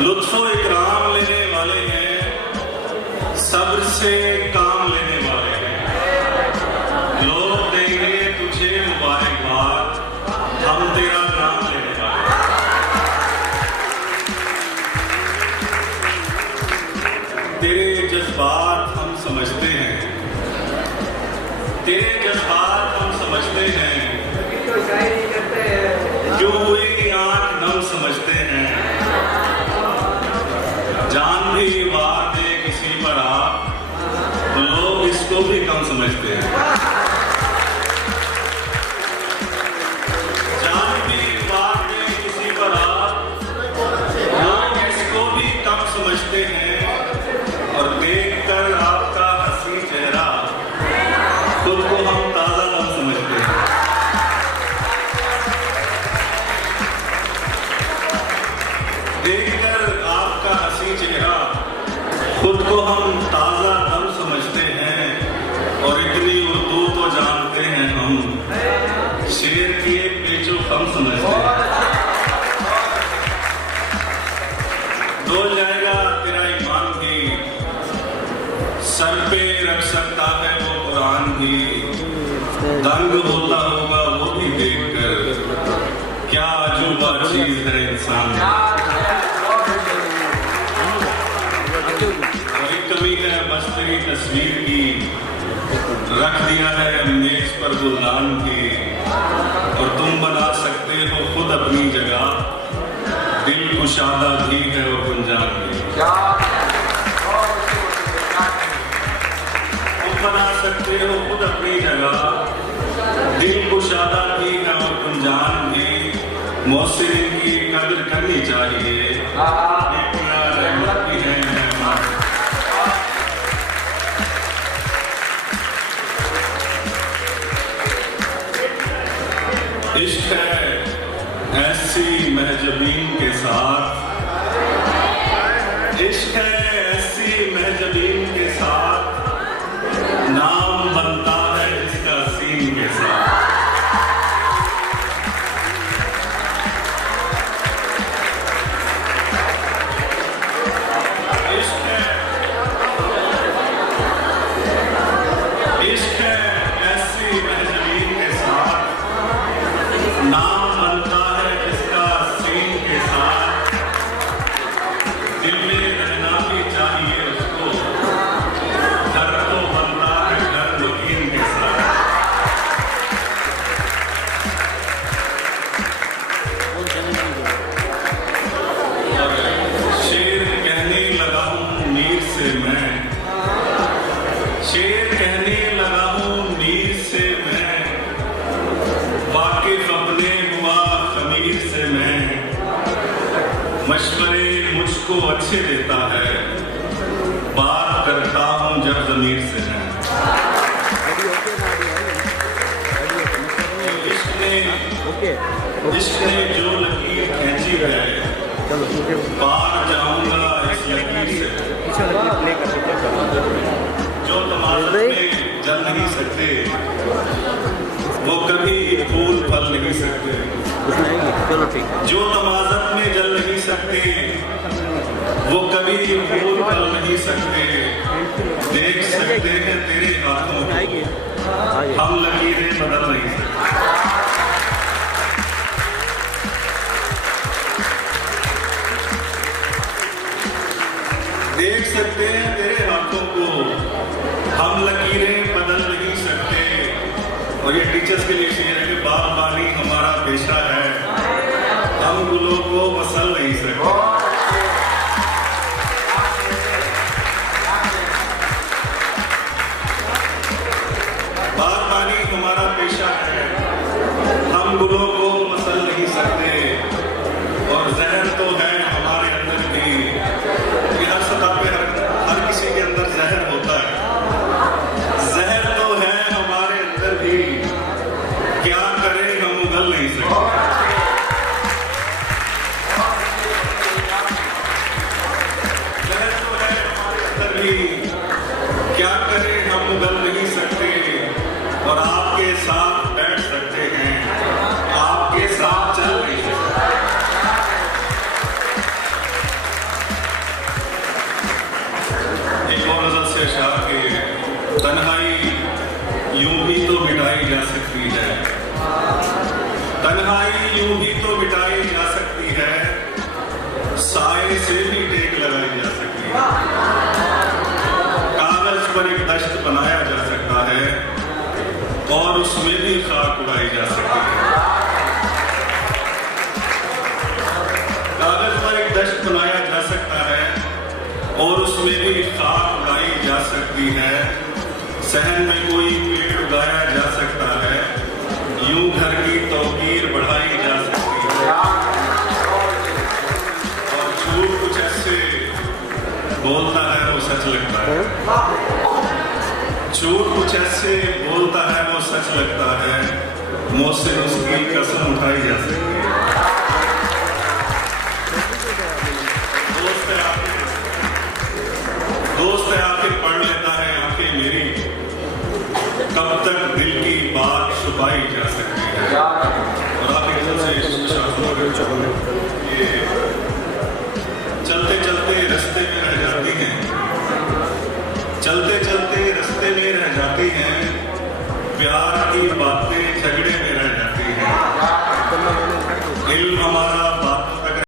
लुत्फो इकराम लेने वाले हैं, सब्र से काम लेने वाले हैं। लोग देंगे तुझे मुबारकबाद, हम तेरा नाम लेने वाले हैं। तेरे जज्बात हम समझते हैं, तेरे जज्बात हम समझते हैं, क्यों हुई आंख नम समझते हैं। जान भी वार दे किसी पर आप, तो लोग इसको भी कम समझते हैं। जान भी वार दे किसी पर आप, लोग इसको भी कम समझते हैं। और देखकर आपका हंसी चेहरा, खुद को हम ताजा दम समझते हैं। देखकर आपका हंसी चेहरा, खुद को हम ताजा दम समझते हैं। और इतनी उर्दू तो जानते हैं हम, शेर की एक पेचो कम समझते हैं। डोल जाएगा तेरा ईमान भी, सर पे रख सकता है वो कुरान भी। दंग होता होगा वो भी देखकर, क्या अजूबा चीज है इंसान। कमी है बस तेरी तस्वीर की, रख दिया है मेज पर गुलदान की। और तुम बना सकते हो खुद अपनी जगह, दिल कुशादा भी है और गुंजान भी। तुम बना सकते हो खुद अपनी जगह, दिल कुशादा भी है और गुंजान भी। मोहसिन की कदर करनी चाहिए, रहमत की है मेहमान। इश्क है ऐसी महजबीन के साथ, इश्क है ऐसी महजबीन के साथ, नाम बनता है इसका सीन के साथ। इश्क है ऐसी महजबीन के साथ, नाम बनता है इसका सीन के साथ। दिल में रहना भी चाहिए उसको, घर तो बनता है घर यकीन के साथ। शेर कहने लगा हूँ मीर से मैं, शेर कहने लगा हूँ मीर से मैं। वाकिफ अपने हुआ खमीर से मैं, मशवरे मुझको अच्छे देता है, बात करता हूँ जब ज़मीर से मैं। इश्क ने जो लकीर खींची है, पार जाऊंगा इस लकीर से। जो तमाशा में जल नहीं सकते, वो कभी फूल फल नहीं सकते। जो तमाज़त में जल नहीं सकते, वो कभी फूल फल नहीं सकते। देख सकते हैं तेरे हाथों को, हम लकीरें बदल नहीं सकते। देख सकते हैं तेरे हाथों को, हम लकीरें बदल नहीं सकते। और ये टीचर्स के लिए शेर है कि बागबानी हमारा पेशा है, हम गुलों को मसल नहीं सकते। बागबानी हमारा पेशा है, हम गुलों को मसल नहीं सकते। और जहर तो है हमारे अंदर भी, हर सतह पे हर किसी के अंदर जहर होता है। जहर तो है हमारे अंदर भी, क्या करें हम उगल नहीं सकते। तन्हाई यूं भी तो मिटाई जा सकती है, तन्हाई यूं भी तो मिटाई जा सकती है, साए से भी टेक लगाई जा सकती है। कागज पर एक दश्त बनाया जा सकता है और उसमें भी खाक उड़ाई जा सकती है। कागज पर एक दश्त बनाया जा सकता है और उसमें भी खाक उड़ाई जा सकती है। सहन में कोई पेड़ उगाया जा सकता है, यूं घर की तौकीर बढ़ाई जा सकती है। और झूठ कुछ ऐसे बोलता है वो सच लगता है, झूठ कुछ ऐसे बोलता है वो सच लगता है, मुंह से उसकी कसम उठाई जा सकती है। दोस्त है आपके पढ़ लेता है आंखें मेरी, कब तक दिल की बात छुपाई जा सकती है। और आप एक ये चलते चलते रास्ते में रह जाती हैं, चलते चलते रास्ते में रह जाती हैं, प्यार की बातें झगड़े में रह जाती हैं। इल्म हमारा